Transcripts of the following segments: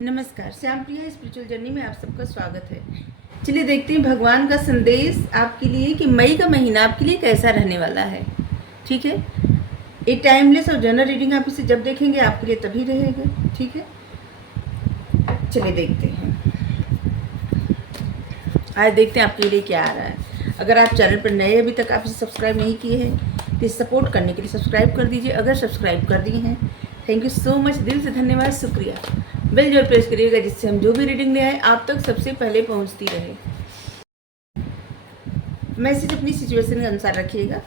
नमस्कार, श्याम प्रिया spiritual journey में आप सबका स्वागत है। चलिए देखते हैं भगवान का संदेश आपके लिए कि मई का महीना आपके लिए कैसा रहने वाला है। ठीक है, ये टाइमलेस और जनरल रीडिंग आप इसे जब देखेंगे आपके लिए तभी रहेगा। ठीक है, चलिए देखते हैं। आज देखते हैं आपके लिए क्या आ रहा है। अगर आप चैनल पर नए अभी तक आप इसे सब्सक्राइब नहीं किए हैं तो सपोर्ट करने के लिए सब्सक्राइब कर दीजिए। अगर सब्सक्राइब कर दिए हैं, थैंक यू सो मच, दिल से धन्यवाद, शुक्रिया। बेल जरूर प्रेस करिएगा जिससे हम जो भी रीडिंग ले आए आप तक सबसे पहले पहुंचती रहे। मैसेज अपनी सिचुएशन के अनुसार रखिएगा,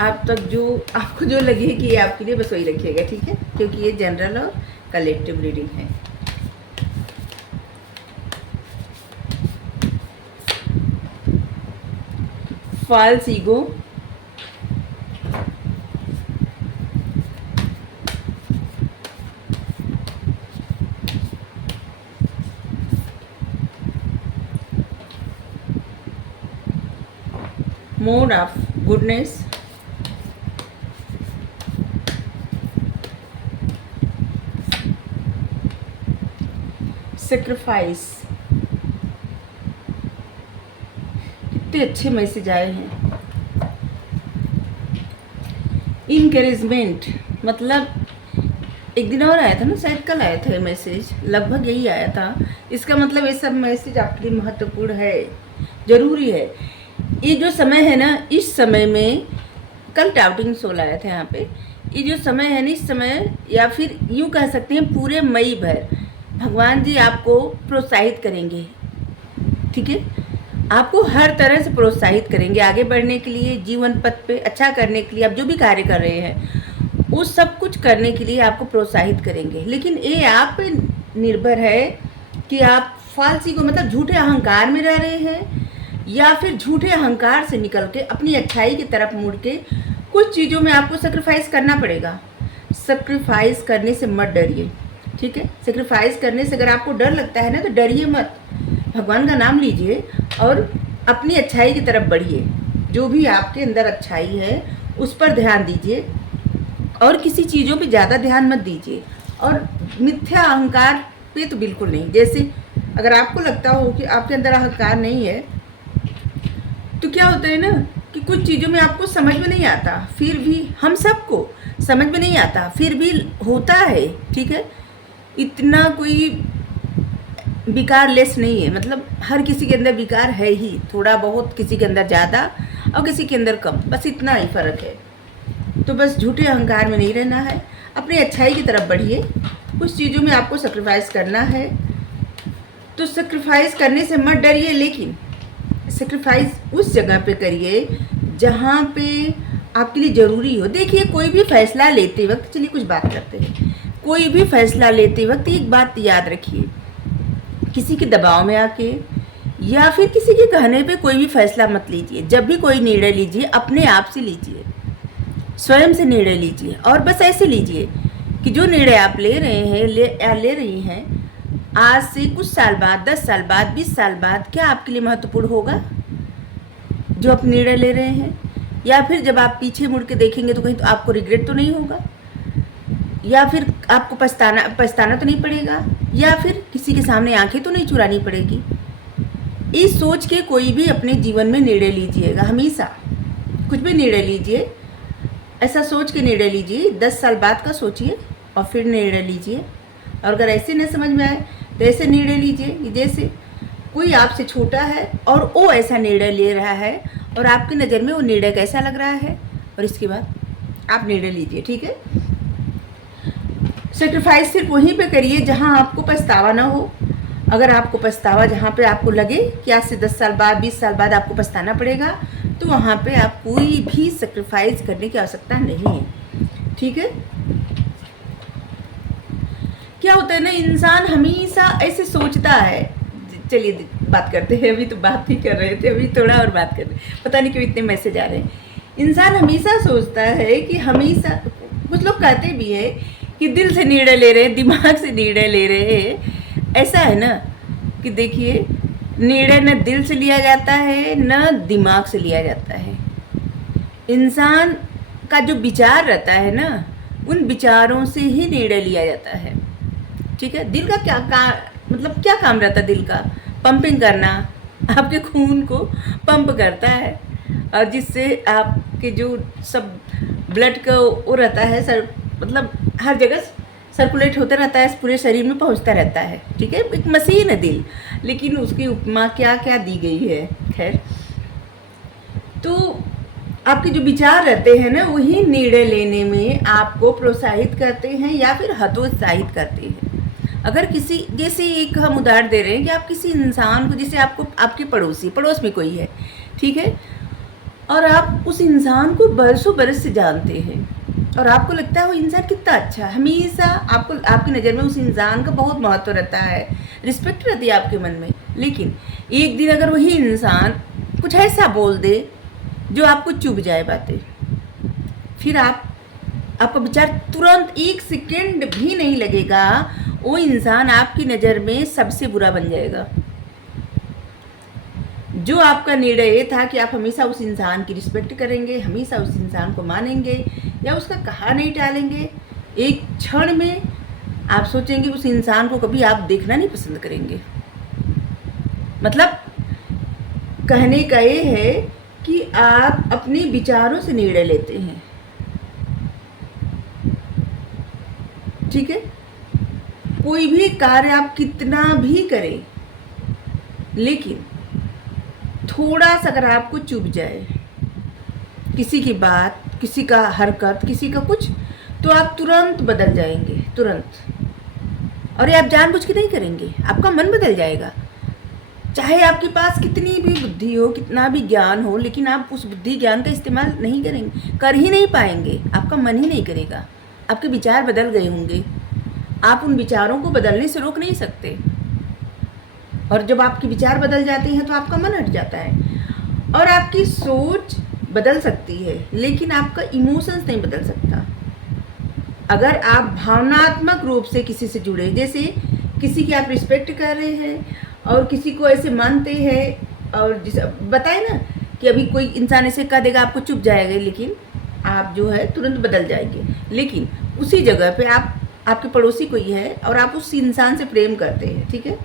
आप तक जो आपको जो लगे कि ये आपके लिए बस वही रखिएगा। ठीक है, क्योंकि ये जनरल और कलेक्टिव रीडिंग है। False ego, mode of goodness, sacrifice. कितने अच्छे मैसेज आए हैं। इनकरेजमेंट, मतलब एक दिन और आया था ना, शायद कल आया था ये मैसेज, लगभग यही आया था। इसका मतलब ये सब मैसेज आपके लिए महत्वपूर्ण है, ज़रूरी है। ये जो समय है ना, इस समय में कल डाउटिंग सोल आया था यहाँ पे। ये जो समय है ना, इस समय या फिर यूँ कह सकते हैं पूरे मई भर भगवान जी आपको प्रोत्साहित करेंगे। ठीक है, आपको हर तरह से प्रोत्साहित करेंगे आगे बढ़ने के लिए, जीवन पथ पे अच्छा करने के लिए। आप जो भी कार्य कर रहे हैं वो सब कुछ करने के लिए आपको प्रोत्साहित करेंगे। लेकिन ये आप पे निर्भर है कि आप फालसी को मतलब झूठे अहंकार में रह रहे हैं या फिर झूठे अहंकार से निकल के अपनी अच्छाई की तरफ मुड़ के कुछ चीज़ों में आपको सेक्रीफाइस करना पड़ेगा। सेक्रीफाइस करने से मत डरिए। ठीक है, सेक्रीफाइस करने से अगर आपको डर लगता है ना तो डरिए मत, भगवान का नाम लीजिए और अपनी अच्छाई की तरफ बढ़िए। जो भी आपके अंदर अच्छाई है उस पर ध्यान दीजिए और किसी चीज़ों पे ज़्यादा ध्यान मत दीजिए। और मिथ्या अहंकार पे तो बिल्कुल नहीं। जैसे अगर आपको लगता हो कि आपके अंदर अहंकार नहीं है तो क्या होता है ना कि कुछ चीज़ों में आपको समझ में नहीं आता, फिर भी हम सबको समझ में नहीं आता, फिर भी होता है। ठीक है, इतना कोई विकार लेस नहीं है, मतलब हर किसी के अंदर विकार है ही, थोड़ा बहुत किसी के अंदर ज़्यादा और किसी के अंदर कम, बस इतना ही फ़र्क है। तो बस झूठे अहंकार में नहीं रहना है, अपनी अच्छाई की तरफ बढ़िए। कुछ चीज़ों में आपको सेक्रीफाइस करना है तो सेक्रीफाइस करने से मत डरिए, लेकिन सेक्रीफाइस उस जगह पे करिए जहाँ पे आपके लिए ज़रूरी हो। देखिए, कोई भी फैसला लेते वक्त, चलिए कुछ बात करते हैं, कोई भी फैसला लेते वक्त एक बात याद रखिए, किसी के दबाव में आके या फिर किसी के कहने पे कोई भी फैसला मत लीजिए। जब भी कोई निर्णय लीजिए अपने आप से लीजिए, स्वयं से निर्णय लीजिए और बस ऐसे लीजिए कि जो निर्णय आप ले रहे हैं ले रही हैं, आज से कुछ साल बाद, 10 साल बाद, 20 साल बाद क्या आपके लिए महत्वपूर्ण होगा जो आप निर्णय ले रहे हैं। या फिर जब आप पीछे मुड़ के देखेंगे तो कहीं तो आपको रिग्रेट तो नहीं होगा, या फिर आपको पछताना तो नहीं पड़ेगा, या फिर किसी के सामने आंखें तो नहीं चुरानी पड़ेगी। इस सोच के कोई भी अपने जीवन में निर्णय लीजिएगा। हमेशा कुछ भी निर्णय लीजिए, ऐसा सोच के निर्णय लीजिए, 10 साल बाद का सोचिए और फिर निर्णय लीजिए। और अगर ऐसे न समझ में आए तो ऐसे निर्णय लीजिए कि जैसे कोई आपसे छोटा है और वो ऐसा निर्णय ले रहा है और आपकी नज़र में वो निर्णय कैसा लग रहा है, और इसके बाद आप निर्णय लीजिए। ठीक है, सेक्रीफाइस सिर्फ वहीं पे करिए जहां आपको पछतावा ना हो। अगर आपको पछतावा, जहां पे आपको लगे कि आज से 10 साल बाद, 20 साल बाद आपको पछताना पड़ेगा, तो वहां पे आप कोई भी सेक्रीफाइस करने की आवश्यकता नहीं है। ठीक है, क्या होता है ना, इंसान हमेशा ऐसे सोचता है। चलिए बात करते हैं, अभी तो बात ही कर रहे थे, अभी थोड़ा और बात कर रहे हैं, पता नहीं क्यों इतने मैसेज आ रहे हैं। इंसान हमेशा सोचता है कि हमेशा, कुछ लोग कहते भी है कि दिल से निर्णय ले रहे हैं, दिमाग से निर्णय ले रहे हैं। ऐसा है ना कि देखिए, निर्णय न दिल से लिया जाता है न दिमाग से लिया जाता है। इंसान का जो विचार रहता है ना, उन विचारों से ही निर्णय लिया जाता है। ठीक है। दिल का मतलब क्या काम रहता है दिल का? पंपिंग करना, आपके खून को पंप करता है, और जिससे आपके जो सब ब्लड का वो रहता है सर, मतलब हर जगह सर्कुलेट होता रहता है, पूरे शरीर में पहुंचता रहता है, ठीक है। एक मशीन है दिल, लेकिन उसकी उपमा क्या क्या दी गई है। खैर, तो आपके जो विचार रहते हैं ना, वही निर्णय लेने में आपको प्रोत्साहित करते हैं या फिर हतोत्साहित करते हैं। अगर किसी, जैसे एक हम उदाहरण दे रहे हैं कि आप किसी इंसान को, जैसे आपको आपके पड़ोस में कोई है, ठीक है, और आप उस इंसान को बरसों बरस से जानते हैं और आपको लगता है वो इंसान कितना अच्छा है, हमेशा आपको, आपकी नज़र में उस इंसान का बहुत महत्व रहता है, रिस्पेक्ट रहती है आपके मन में। लेकिन एक दिन अगर वही इंसान कुछ ऐसा बोल दे जो आपको चुभ जाए बातें, फिर आपका विचार तुरंत, एक सेकेंड भी नहीं लगेगा, वो इंसान आपकी नज़र में सबसे बुरा बन जाएगा। जो आपका निर्णय था कि आप हमेशा उस इंसान की रिस्पेक्ट करेंगे, हमेशा उस इंसान को मानेंगे या उसका कहा नहीं टालेंगे, एक क्षण में आप सोचेंगे उस इंसान को कभी आप देखना नहीं पसंद करेंगे। मतलब कहने का ये है कि आप अपने विचारों से निर्णय लेते हैं, ठीक है। कोई भी कार्य आप कितना भी करें, लेकिन थोड़ा सा अगर आपको चुभ जाए, किसी की बात, किसी का हरकत, किसी का कुछ, तो आप तुरंत बदल जाएंगे, तुरंत। और ये आप जानबूझ के नहीं करेंगे, आपका मन बदल जाएगा। चाहे आपके पास कितनी भी बुद्धि हो, कितना भी ज्ञान हो, लेकिन आप उस बुद्धि ज्ञान का इस्तेमाल नहीं करेंगे, कर ही नहीं पाएंगे, आपका मन ही नहीं करेगा। आपके विचार बदल गए होंगे, आप उन विचारों को बदलने से रोक नहीं सकते। और जब आपके विचार बदल जाते हैं तो आपका मन हट जाता है। और आपकी सोच बदल सकती है, लेकिन आपका इमोशंस नहीं बदल सकता। अगर आप भावनात्मक रूप से किसी से जुड़े, जैसे किसी की आप रिस्पेक्ट कर रहे हैं और किसी को ऐसे मानते हैं, और जैसे बताए ना कि अभी कोई इंसान ऐसे कह देगा आपको चुप जाएगा, लेकिन आप जो है तुरंत बदल जाएंगे। लेकिन उसी जगह पे आपके पड़ोसी कोई है और आप उस इंसान से प्रेम करते हैं, ठीक है,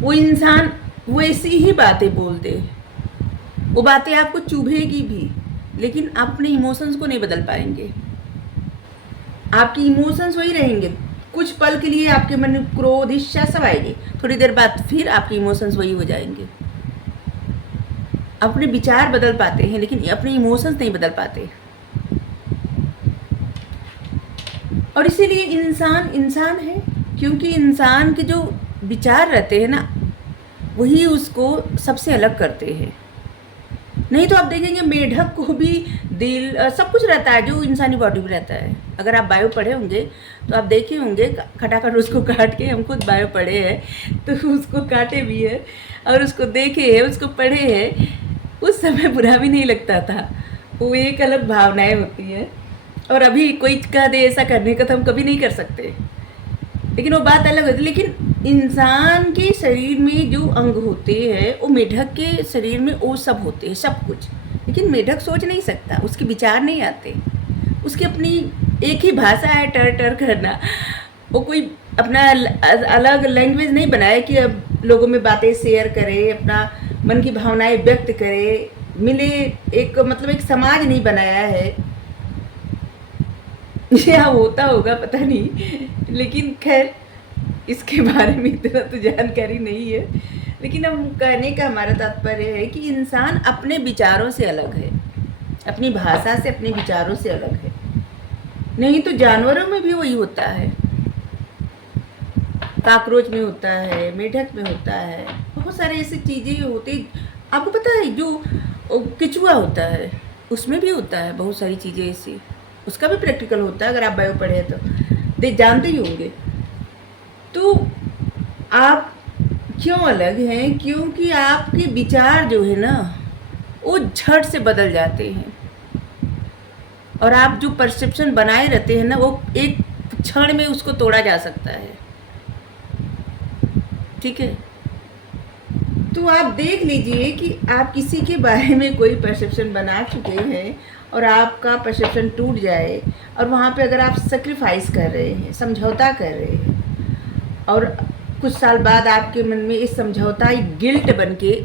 वो इंसान वैसी ही बातें बोलते हैं, वो बातें आपको चुभेगी भी, लेकिन अपने इमोशंस को नहीं बदल पाएंगे। आपके इमोशंस वही रहेंगे, कुछ पल के लिए आपके मन में क्रोध, ईर्ष्या सब आएगी, थोड़ी देर बाद फिर आपके इमोशंस वही हो जाएंगे। अपने विचार बदल पाते हैं, लेकिन अपने इमोशंस नहीं बदल पाते। और इसीलिए इंसान इंसान है, क्योंकि इंसान के जो विचार रहते हैं ना, वही उसको सबसे अलग करते हैं। नहीं तो आप देखेंगे मेढक को भी दिल, सब कुछ रहता है जो इंसानी बॉडी में रहता है। अगर आप बायो पढ़े होंगे तो आप देखे होंगे, खटाखट उसको काट के, हम खुद बायो पढ़े हैं तो उसको काटे भी है और उसको देखे है, उसको पढ़े है। उस समय बुरा भी नहीं लगता था, वो एक अलग भावनाएं होती हैं। और अभी कोई कह दे ऐसा करने का तो हम कभी नहीं कर सकते, लेकिन वो बात अलग होती है। लेकिन इंसान के शरीर में जो अंग होते हैं वो मेढक के शरीर में वो सब होते हैं, सब कुछ। लेकिन मेढक सोच नहीं सकता, उसके विचार नहीं आते, उसकी अपनी एक ही भाषा है, टर टर करना। वो कोई अपना अलग लैंग्वेज नहीं बनाया कि अब लोगों में बातें शेयर करे, अपना मन की भावनाएं व्यक्त करे, मिले, एक मतलब एक समाज नहीं बनाया है। या होता होगा पता नहीं, लेकिन खैर इसके बारे में इतना तो जानकारी नहीं है। लेकिन हम कहने का हमारा तात्पर्य है कि इंसान अपने विचारों से अलग है, अपनी भाषा से, अपने विचारों से अलग है। नहीं तो जानवरों में भी वही होता है, काकरोच में होता है, मेढक में होता है, बहुत सारे ऐसी चीज़ें होती। आपको पता है जो केचुआ होता है उसमें भी होता है बहुत सारी चीज़ें ऐसी, उसका भी प्रैक्टिकल होता है। अगर आप बायो पढ़े तो जानते ही होंगे। तो आप क्यों अलग हैं? क्योंकि आपके विचार जो है ना वो झट से बदल जाते हैं, और आप जो परसेप्शन बनाए रहते हैं ना वो एक क्षण में उसको तोड़ा जा सकता है, ठीक है। तो आप देख लीजिए कि आप किसी के बारे में कोई परसेप्शन बना चुके हैं और आपका परसेप्शन टूट जाए, और वहाँ पे अगर आप सेक्रीफाइस कर रहे हैं, समझौता कर रहे हैं, और कुछ साल बाद आपके मन में इस समझौता एक गिल्ट बन के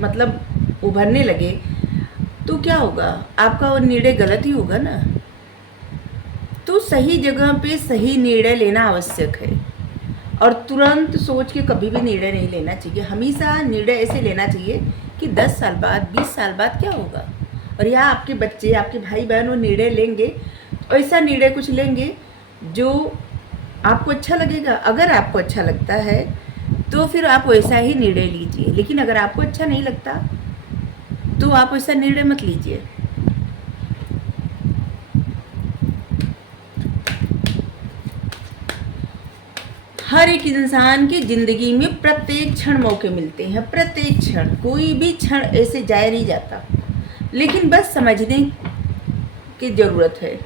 मतलब उभरने लगे, तो क्या होगा? आपका वो निर्णय गलत ही होगा ना। तो सही जगह पे सही निर्णय लेना आवश्यक है, और तुरंत सोच के कभी भी निर्णय नहीं लेना चाहिए। हमेशा निर्णय ऐसे लेना चाहिए कि 10 साल बाद, 20 साल बाद क्या होगा, और या आपके बच्चे, आपके भाई बहन वो निर्णय लेंगे, ऐसा निर्णय कुछ लेंगे जो आपको अच्छा लगेगा। अगर आपको अच्छा लगता है तो फिर आप वैसा ही निर्णय लीजिए, लेकिन अगर आपको अच्छा नहीं लगता तो आप वैसा निर्णय मत लीजिए। हर एक इंसान की ज़िंदगी में प्रत्येक क्षण मौके मिलते हैं, प्रत्येक क्षण, कोई भी क्षण ऐसे जाया नहीं जाता, लेकिन बस समझने की ज़रूरत है।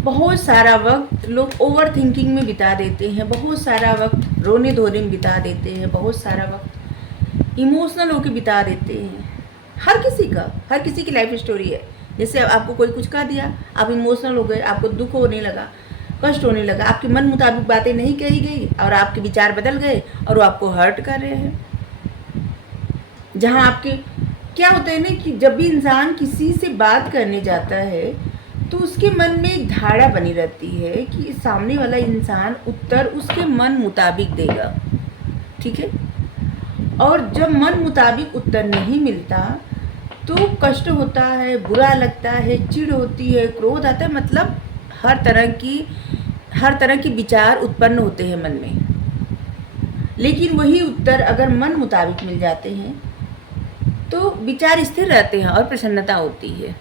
बहुत सारा वक्त लोग ओवर थिंकिंग में बिता देते हैं, बहुत सारा वक्त रोने धोने में बिता देते हैं, बहुत सारा वक्त इमोशनल होकर बिता देते हैं। हर किसी की लाइफ स्टोरी है। जैसे आपको कोई कुछ कह दिया, आप इमोशनल हो गए, आपको दुख होने लगा, कष्ट होने लगा, आपके मन मुताबिक बातें नहीं कही गई और आपके विचार बदल गए और वो आपको हर्ट कर रहे हैं। जहाँ आपके क्या होता है ना कि जब भी इंसान किसी से बात करने जाता है तो उसके मन में एक धारणा बनी रहती है कि सामने वाला इंसान उत्तर उसके मन मुताबिक देगा, ठीक है। और जब मन मुताबिक उत्तर नहीं मिलता तो कष्ट होता है, बुरा लगता है, चिढ़ होती है, क्रोध आता है, मतलब हर तरह की विचार उत्पन्न होते हैं मन में। लेकिन वही उत्तर अगर मन मुताबिक मिल जाते हैं तो विचार स्थिर रहते हैं और प्रसन्नता होती है।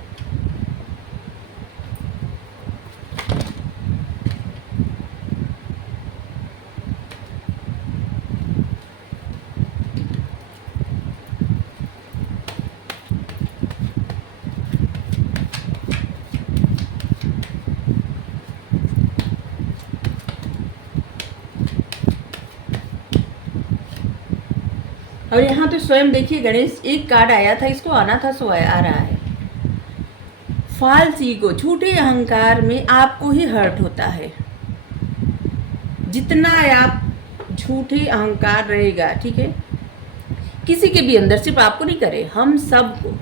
और यहाँ तो स्वयं देखिए गणेश, एक कार्ड आया था, इसको आना था सो आ रहा है। फॉल्स ईगो, झूठे अहंकार में आपको ही हर्ट होता है। जितना आप झूठे अहंकार रहेगा, ठीक है, किसी के भी अंदर, सिर्फ आपको नहीं करे, हम सबको,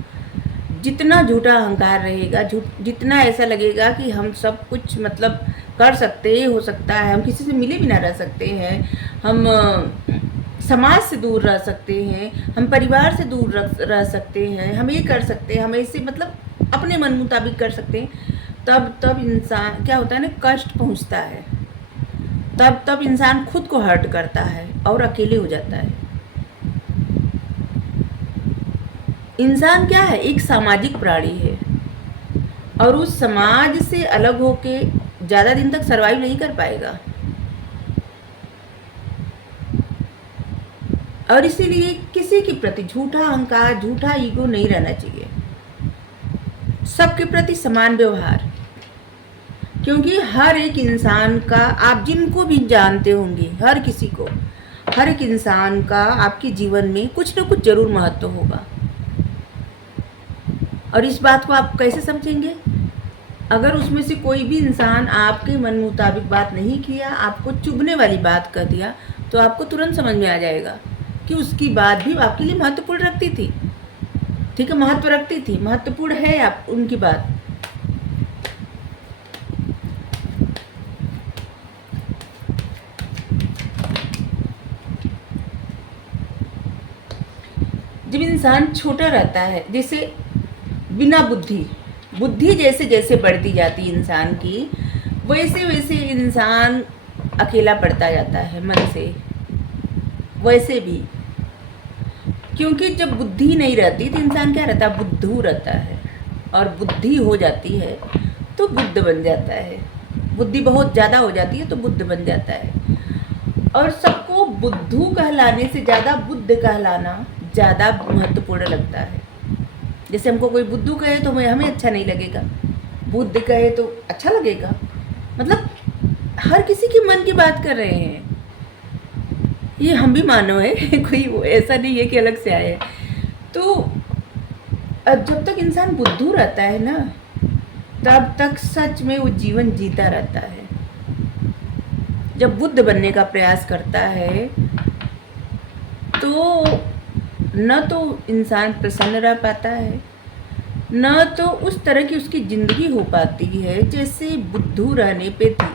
जितना झूठा अहंकार रहेगा, जितना ऐसा लगेगा कि हम सब कुछ मतलब कर सकते, हो सकता है, हम किसी से मिले भी ना रह सकते हैं, हम समाज से दूर रह सकते हैं, हम परिवार से दूर रह सकते हैं, हम ये कर सकते हैं, हम ऐसे मतलब अपने मन मुताबिक कर सकते हैं, तब इंसान क्या होता है ना, कष्ट पहुंचता है, तब इंसान खुद को हर्ट करता है और अकेले हो जाता है। इंसान क्या है, एक सामाजिक प्राणी है, और उस समाज से अलग होके ज़्यादा दिन तक सरवाइव नहीं कर पाएगा। और इसीलिए किसी के प्रति झूठा अहंकार, झूठा ईगो नहीं रहना चाहिए। सबके प्रति समान व्यवहार, क्योंकि हर एक इंसान का, आप जिनको भी जानते होंगे, हर एक इंसान का आपके जीवन में कुछ न कुछ जरूर महत्व होगा। और इस बात को आप कैसे समझेंगे? अगर उसमें से कोई भी इंसान आपके मन मुताबिक बात नहीं किया, आपको चुभने वाली बात कर दिया, तो आपको तुरंत समझ में आ जाएगा कि उसकी बात भी आपके लिए महत्वपूर्ण रखती थी, ठीक है, महत्व रखती थी, महत्वपूर्ण है आप उनकी बात। जब इंसान छोटा रहता है, जैसे बिना बुद्धि जैसे जैसे बढ़ती जाती है इंसान की, वैसे वैसे इंसान अकेला पड़ता जाता है मन से। वैसे भी क्योंकि जब बुद्धि नहीं रहती तो इंसान क्या रहता है, बुद्धू रहता है, और बुद्धि हो जाती है तो बुद्ध बन जाता है। बुद्धि बहुत ज़्यादा हो जाती है तो बुद्ध बन जाता है। और सबको बुद्धू कहलाने से ज़्यादा बुद्ध कहलाना ज़्यादा महत्वपूर्ण लगता है। जैसे हमको कोई बुद्धू कहे तो हमें अच्छा नहीं लगेगा, बुद्ध कहे तो अच्छा लगेगा। मतलब हर किसी के मन की बात कर रहे हैं, ये हम भी मानव है कोई ऐसा नहीं है कि अलग से आए। तो जब तक इंसान बुद्धू रहता है ना, तब तक सच में वो जीवन जीता रहता है। जब बुद्ध बनने का प्रयास करता है तो न तो इंसान प्रसन्न रह पाता है, न तो उस तरह की उसकी ज़िंदगी हो पाती है जैसे बुद्धू रहने पे थी।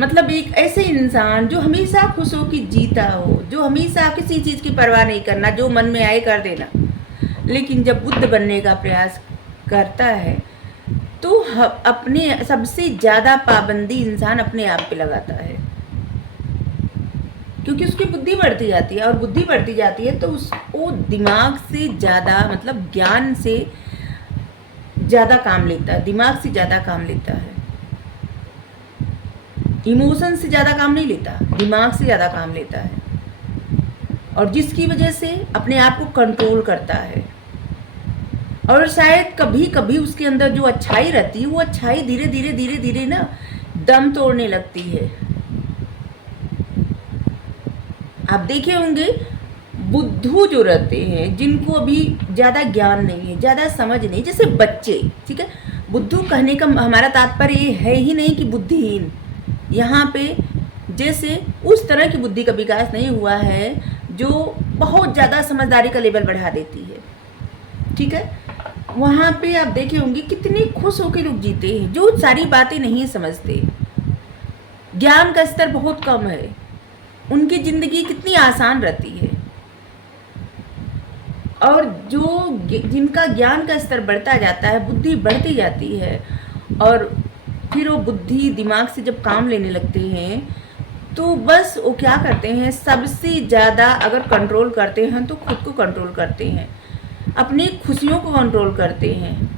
मतलब एक ऐसे इंसान जो हमेशा खुश हो कि जीता हो, जो हमेशा किसी चीज़ की परवाह नहीं करना, जो मन में आए कर देना। लेकिन जब बुद्ध बनने का प्रयास करता है तो अपने सबसे ज़्यादा पाबंदी इंसान अपने आप पे लगाता है, क्योंकि उसकी बुद्धि बढ़ती जाती है, और बुद्धि बढ़ती जाती है तो वो दिमाग से ज़्यादा, मतलब ज्ञान से ज़्यादा काम लेता है, दिमाग से ज़्यादा काम लेता है, इमोशन से ज़्यादा काम नहीं लेता, दिमाग से ज़्यादा काम लेता है, और जिसकी वजह से अपने आप को कंट्रोल करता है। और शायद कभी कभी उसके अंदर जो अच्छाई रहती है वो अच्छाई धीरे धीरे धीरे धीरे ना दम तोड़ने लगती है। आप देखे होंगे बुद्धू जो रहते हैं, जिनको अभी ज़्यादा ज्ञान नहीं है, ज़्यादा समझ नहीं, जैसे बच्चे, ठीक है। बुद्धू कहने का हमारा तात्पर्य ये है ही नहीं कि बुद्धिहीन, यहाँ पे जैसे उस तरह की बुद्धि का विकास नहीं हुआ है जो बहुत ज़्यादा समझदारी का लेवल बढ़ा देती है, ठीक है। वहाँ पे आप देखे होंगे कितने खुश होकर लोग जीते हैं जो सारी बातें नहीं समझते, ज्ञान का स्तर बहुत कम है, उनकी ज़िंदगी कितनी आसान रहती है। और जो जिनका ज्ञान का स्तर बढ़ता जाता है, बुद्धि बढ़ती जाती है, और फिर वो बुद्धि दिमाग से जब काम लेने लगते हैं तो बस वो क्या करते हैं, सबसे ज़्यादा अगर कंट्रोल करते हैं तो खुद को कंट्रोल करते हैं, अपनी खुशियों को कंट्रोल करते हैं,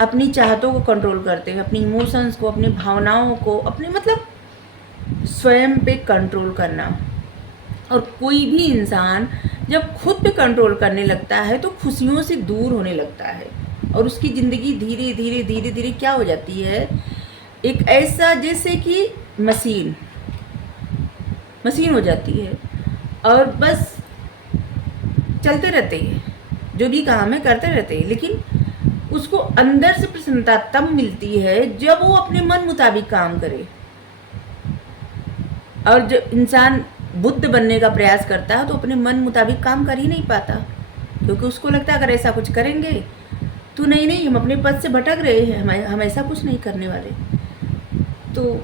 अपनी चाहतों को कंट्रोल करते हैं, अपनी इमोशंस को, अपनी भावनाओं को, अपने मतलब स्वयं पे कंट्रोल करना। और कोई भी इंसान जब खुद पे कंट्रोल करने लगता है तो खुशियों से दूर होने लगता है, और उसकी ज़िंदगी धीरे धीरे धीरे धीरे क्या हो जाती है, एक ऐसा जैसे कि मशीन हो जाती है, और बस चलते रहते हैं, जो भी काम है करते रहते हैं। लेकिन उसको अंदर से प्रसन्नता तब मिलती है जब वो अपने मन मुताबिक काम करे। और जब इंसान बुद्ध बनने का प्रयास करता है तो अपने मन मुताबिक काम कर ही नहीं पाता, क्योंकि उसको लगता है अगर ऐसा कुछ करेंगे तो नहीं हम अपने पद से भटक रहे हैं, हम ऐसा कुछ नहीं करने वाले। तो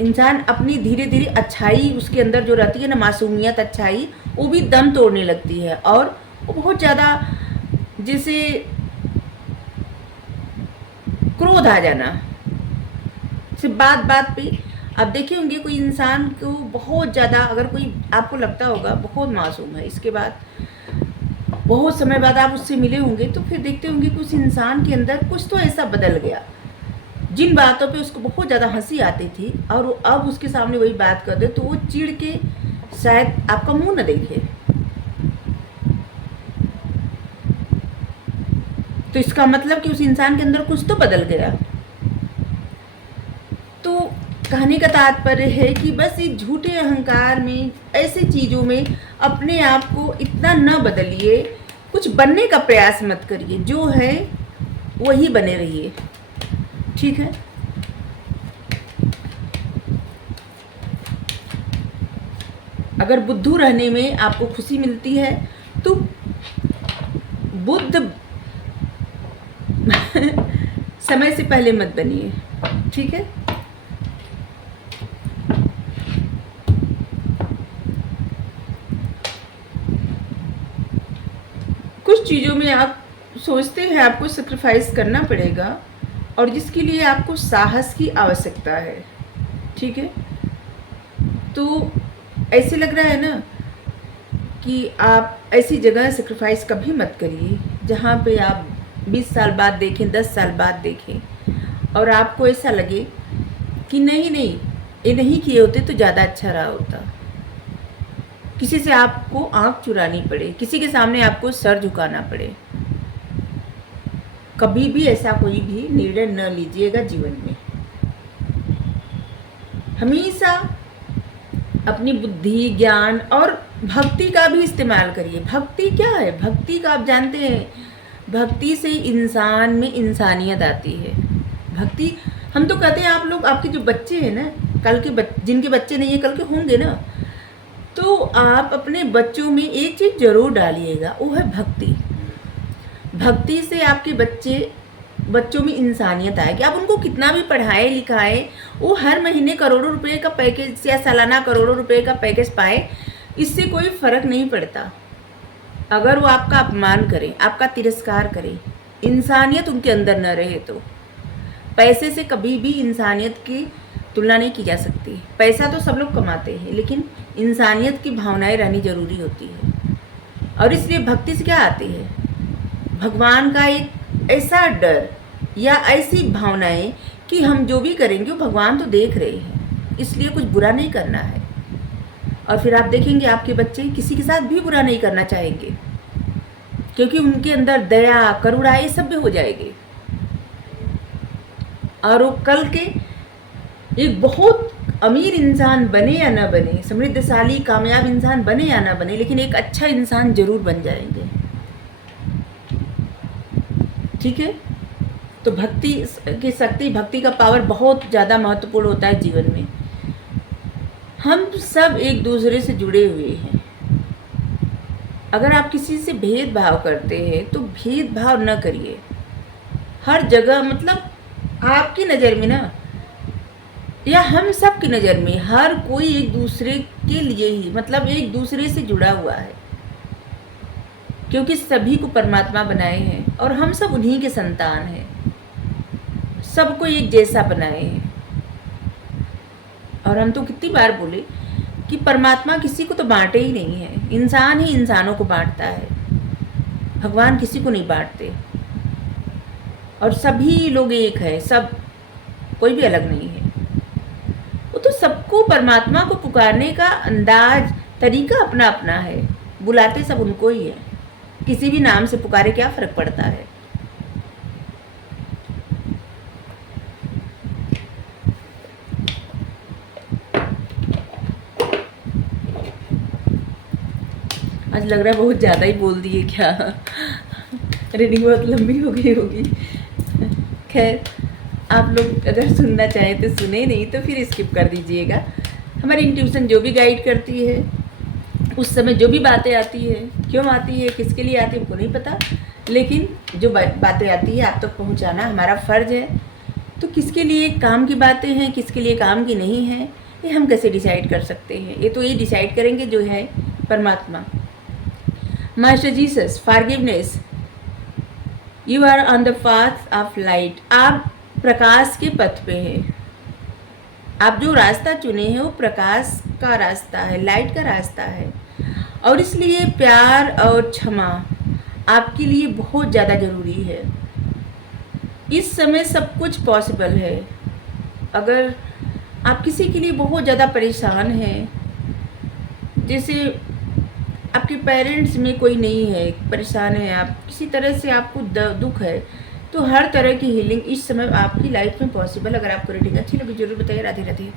इंसान अपनी धीरे धीरे अच्छाई उसके अंदर जो रहती है ना, मासूमियत, अच्छाई, वो भी दम तोड़ने लगती है, और वो बहुत ज़्यादा जैसे क्रोध आ जाना, सिर्फ बात बात पे। आप देखे होंगे कोई इंसान को बहुत ज़्यादा, अगर कोई आपको लगता होगा बहुत मासूम है, इसके बाद बहुत समय बाद आप उससे मिले होंगे तो फिर देखते होंगे कि उस इंसान के अंदर कुछ तो ऐसा बदल गया, जिन बातों पे उसको बहुत ज़्यादा हंसी आती थी और वो अब उसके सामने वही बात कर दे तो वो चिढ़ के शायद आपका मुंह न देखे। तो इसका मतलब कि उस इंसान के अंदर कुछ तो बदल गया। तो कहने का तात्पर्य है कि बस इस झूठे अहंकार में, ऐसी चीज़ों में अपने आप को इतना न बदलिए, कुछ बनने का प्रयास मत करिए, जो है वही बने रहिए, ठीक है। अगर बुद्धू रहने में आपको खुशी मिलती है तो बुद्ध समय से पहले मत बनिए, ठीक है। कुछ चीज़ों में आप सोचते हैं आपको सेक्रीफाइस करना पड़ेगा, और जिसके लिए आपको साहस की आवश्यकता है, ठीक है। तो ऐसे लग रहा है ना कि आप ऐसी जगह सेक्रीफाइस कभी मत करिए जहाँ पे आप 20 साल बाद देखें, 10 साल बाद देखें और आपको ऐसा लगे कि नहीं ये नहीं किए होते तो ज़्यादा अच्छा रहा होता। किसी से आपको आँख चुरानी पड़े, किसी के सामने आपको सर झुकाना पड़े, कभी भी ऐसा कोई भी निर्णय न लीजिएगा जीवन में। हमेशा अपनी बुद्धि, ज्ञान और भक्ति का भी इस्तेमाल करिए। भक्ति क्या है? भक्ति का आप जानते हैं, भक्ति से इंसान में इंसानियत आती है। भक्ति हम तो कहते हैं आप लोग, आपके जो बच्चे हैं ना, कल के जिनके बच्चे नहीं है कल के होंगे ना, तो आप अपने बच्चों में एक चीज़ ज़रूर डालिएगा, वो है भक्ति। भक्ति से आपके बच्चों में इंसानियत आएगी। आप उनको कितना भी पढ़ाए लिखाए, वो हर महीने करोड़ों रुपए का पैकेज या सालाना करोड़ों रुपए का पैकेज पाए, इससे कोई फ़र्क नहीं पड़ता। अगर वो आपका अपमान करें, आपका तिरस्कार करें, इंसानियत उनके अंदर न रहे तो पैसे से कभी भी इंसानियत की तुलना नहीं की जा सकती। पैसा तो सब लोग कमाते हैं, लेकिन इंसानियत की भावनाएं रहनी ज़रूरी होती है। और इसलिए भक्ति से क्या आती है? भगवान का एक ऐसा डर या ऐसी भावनाएं कि हम जो भी करेंगे वो भगवान तो देख रहे हैं, इसलिए कुछ बुरा नहीं करना है। और फिर आप देखेंगे आपके बच्चे किसी के साथ भी बुरा नहीं करना चाहेंगे, क्योंकि उनके अंदर दया, करुणा, ये सब भी हो जाएगी। और वो कल के एक बहुत अमीर इंसान बने या ना बने, समृद्धशाली कामयाब इंसान बने या ना बने, लेकिन एक अच्छा इंसान जरूर बन जाएंगे। ठीक है? तो भक्ति की शक्ति, भक्ति का पावर बहुत ज़्यादा महत्वपूर्ण होता है जीवन में। हम सब एक दूसरे से जुड़े हुए हैं। अगर आप किसी से भेदभाव करते हैं तो भेदभाव न करिए। हर जगह, मतलब आपकी नज़र में ना, या हम सब की नज़र में, हर कोई एक दूसरे के लिए ही, मतलब एक दूसरे से जुड़ा हुआ है, क्योंकि सभी को परमात्मा बनाए हैं और हम सब उन्हीं के संतान हैं। सबको एक जैसा बनाए हैं। और हम तो कितनी बार बोले कि परमात्मा किसी को तो बांटे ही नहीं है, इंसान ही इंसानों को बांटता है, भगवान किसी को नहीं बांटते। और सभी लोग एक है, सब, कोई भी अलग नहीं है। वो तो सबको, परमात्मा को पुकारने का अंदाज, तरीका अपना अपना है, बुलाते सब उनको ही है। किसी भी नाम से पुकारे, क्या फ़र्क पड़ता है। आज लग रहा है बहुत ज़्यादा ही बोल दिए क्या, रीडिंग बहुत लंबी हो गई होगी। खैर, आप लोग अगर सुनना चाहें तो सुने, नहीं तो फिर स्किप कर दीजिएगा। हमारी इंट्यूशन जो भी गाइड करती है, उस समय जो भी बातें आती है, क्यों आती है, किसके लिए आती है, हमको नहीं पता, लेकिन जो बातें आती है आप तक पहुंचाना हमारा फ़र्ज़ है। तो किसके लिए काम की बातें हैं, किसके लिए काम की नहीं है, ये हम कैसे डिसाइड कर सकते हैं? ये तो ये डिसाइड करेंगे जो है परमात्मा। Master Jesus, forgiveness, you are on the path of light. आप प्रकाश के पथ पे हैं। आप जो रास्ता चुने हैं वो प्रकाश का रास्ता है, लाइट का रास्ता है। और इसलिए प्यार और क्षमा आपके लिए बहुत ज़्यादा ज़रूरी है। इस समय सब कुछ पॉसिबल है। अगर आप किसी के लिए बहुत ज़्यादा परेशान हैं, जैसे आपके पेरेंट्स में कोई नहीं है, परेशान है आप, किसी तरह से आपको दुख है, तो हर तरह की हीलिंग इस समय आपकी लाइफ में पॉसिबल। अगर आपको रीडिंग अच्छी लगी जरूर बताइए। राधे राधे।